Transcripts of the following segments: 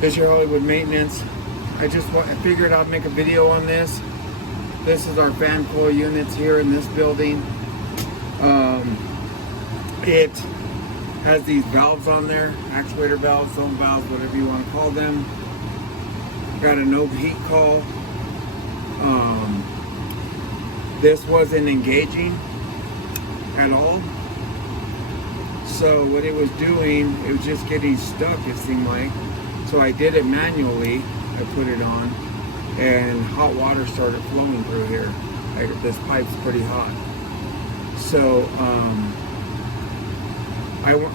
This is your Hollywood maintenance. I figured I'd make a video on this. This is our fan coil units here in this building. It has these valves on there, actuator valves, zone valves, whatever you want to call them. Got a no heat call. This wasn't engaging at all. So what it was doing, it was just getting stuck, it seemed like. So I did it manually. I put it on, and hot water started flowing through here. This pipe's pretty hot. So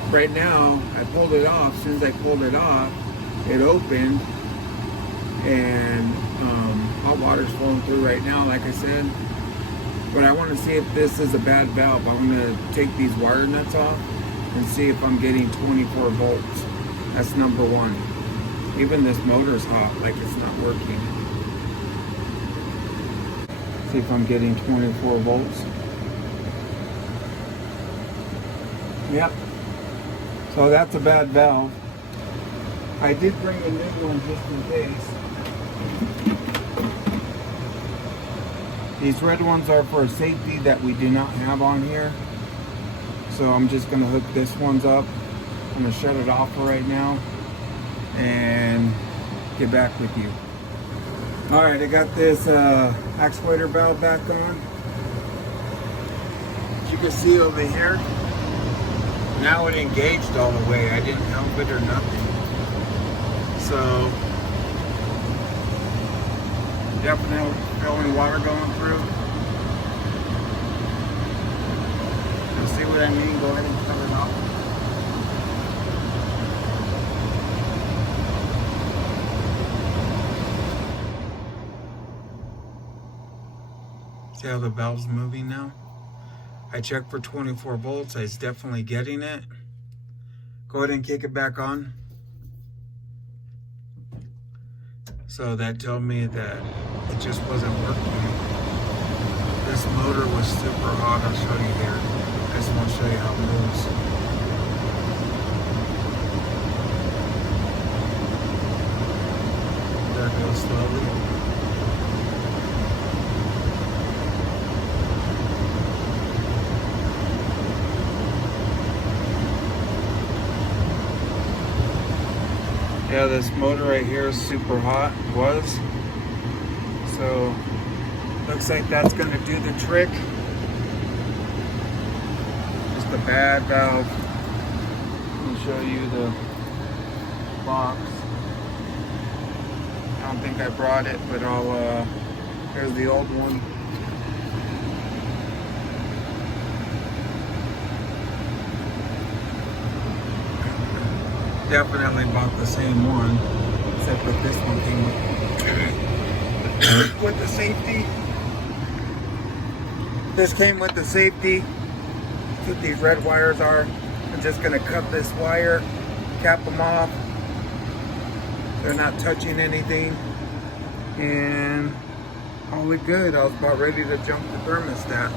right now I pulled it off. As soon as I pulled it off, it opened, and hot water's flowing through right now, like I said. But I want to see if this is a bad valve. I'm going to take these wire nuts off and see if I'm getting 24 volts. That's number one. Even this motor's hot, like it's not working. See if I'm getting 24 volts. Yep. So that's a bad valve. I did bring a new one just in case. These red ones are for safety that we do not have on here. So I'm just gonna hook this one's up. I'm gonna shut it off for right now and get back with you. All right, I got this actuator valve back on. As you can see over here, now it engaged all the way. I didn't help it or nothing. So definitely feeling water going through. You see what I mean? Go ahead and cut it off. See how the valve's moving now? I checked for 24 volts. I was definitely getting it. Go ahead and kick it back on. So that told me that it just wasn't working. This motor was super hot. I'll show you here. I just want to show you how it moves. There it goes slowly. Yeah, this motor right here is super hot, so looks like that's going to do the trick. Just a bad valve. Let me show you the box. I don't think I brought it, but here's the old one. Definitely bought the same one, except that this one came with the safety. This came with the safety. That's what these red wires are. I'm just gonna cut this wire, cap them off. They're not touching anything, and all is good. I was about ready to jump the thermostat,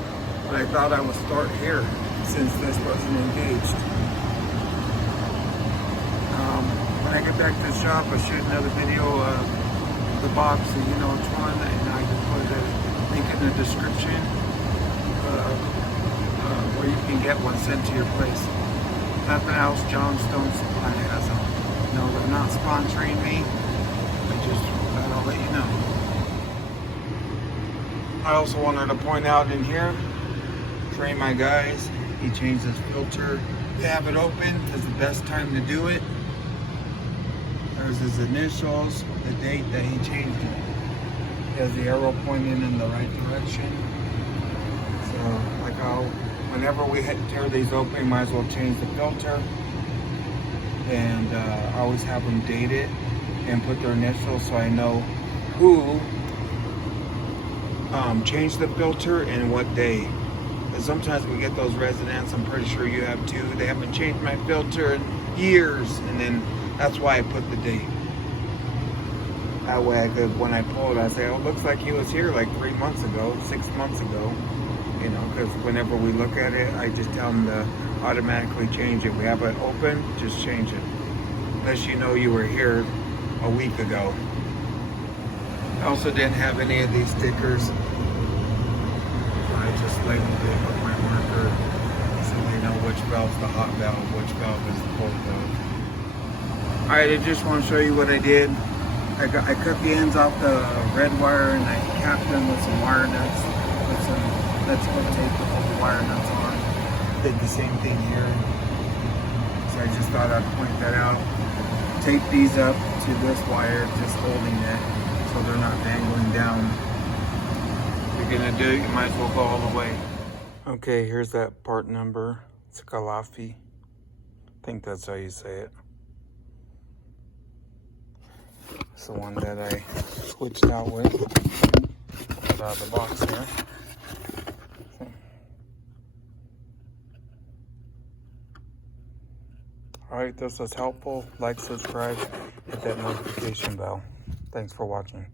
but I thought I would start here since this wasn't engaged. When I get back to the shop, I'll shoot another video of the box so you know which one, and I can put a link in the description where you can get one sent to your place. Nothing else John Stone Supply has them. No, they're not sponsoring me. I just thought I'll let you know. I also wanted to point out in here, train my guys, he changed his filter. To have it open is the best time to do it. There's his initials, the date that he changed it. He has the arrow pointing in the right direction. So, like how, whenever we tear these open, might as well change the filter. And I always have them dated. and put their initials so I know who changed the filter and what day. And sometimes we get those residents, I'm pretty sure you have too, they haven't changed my filter in years, and then that's why I put the date. That way I could, when I pull it, I say, oh, it looks like he was here like 3 months ago, 6 months ago. You know, because whenever we look at it, I just tell them to automatically change it. We have it open, just change it. Unless you know you were here a week ago. I also didn't have any of these stickers. So I just labeled it with my marker so they know which valve's the hot valve, which valve is the cold valve. Alright, I just want to show you what I did. I cut the ends off the red wire and I capped them with some wire nuts. With some electrical tape to hold the wire nuts on. Did the same thing here. So I just thought I'd point that out. Tape these up to this wire, just holding it so they're not dangling down. If you're gonna do it, you might as well go all the way. Okay, here's that part number. It's Caleffi. I think that's how you say it. It's the one that I switched out with. Pull it out of the box here. Alright, this was helpful. Like, subscribe, hit that notification bell. Thanks for watching.